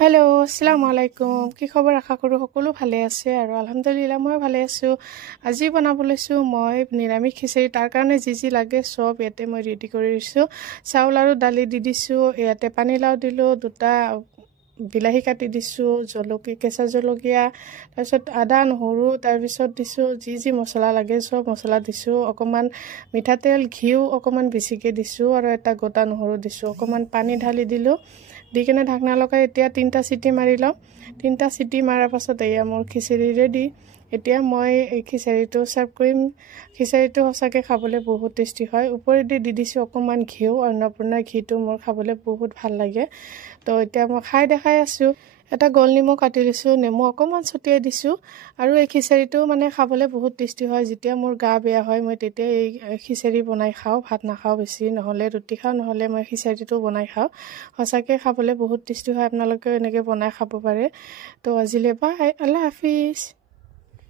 Hello' আসসালামু আলাইকুম। কি খবৰ? আশা কৰোঁ সকলো ভালে আছে আৰু আলহামদুলিল্লাহ মই ভালে আছোঁ। আজি বনাব লৈছোঁ মই নিৰামিষ খিচিৰি। তাৰ কাৰণে যি যি লাগে চব ইয়াতে মই ৰেডি কৰি দিছোঁ। চাউল আৰু দালি দি দিছোঁ, ইয়াতে পানীলাও দিলোঁ, 2টা বিলাহী কাটি দিছোঁ, কেঁচা জলকীয়া, তাৰপিছত আদা নহৰু, তাৰপিছত দিছোঁ যি যি মছলা লাগে চব মছলা দিছোঁ। অকণমান মিঠাতেল ঘিউ অকণমান বেছিকৈ দিছোঁ আৰু এটা গোটা নহৰু দিছোঁ। অকণমান পানী ঢালি দিলোঁ, দি কিনে ঢাকনা লগাই এতিয়া 3টা চিটি মাৰি লওঁ। 3টা চিটি মৰাৰ পাছত এয়া মোৰ খিচিৰি ৰেডি। এতিয়া মই এই খিচিৰিটো ছাৰ্ভ কৰিম। খিচিৰিটো সঁচাকৈ খাবলৈ বহুত টেষ্টি হয়। ওপৰেদি দি দিছোঁ অকণমান ঘিউ, অন্নপূৰ্ণা ঘিটো মোৰ খাবলৈ বহুত ভাল লাগে। তো এতিয়া মই খাই দেখাই আছোঁ। এটা গোল নেমু কাটি লৈছোঁ, নেমু অকণমান ছটিয়াই দিছোঁ। আৰু এই খিচিৰিটো মানে খাবলৈ বহুত টেষ্টি হয়। যেতিয়া মোৰ গা বেয়া হয় মই তেতিয়া এই খিচিৰি বনাই খাওঁ। ভাত নাখাওঁ বেছি, নহ'লে ৰুটি খাওঁ, নহ'লে মই খিচিৰিটো বনাই খাওঁ। সঁচাকৈ খাবলৈ বহুত টেষ্টি হয়। আপোনালোকেও এনেকৈ বনাই খাব পাৰে। তো আজিলৈ বাই, আল্লাহ হাফিজ।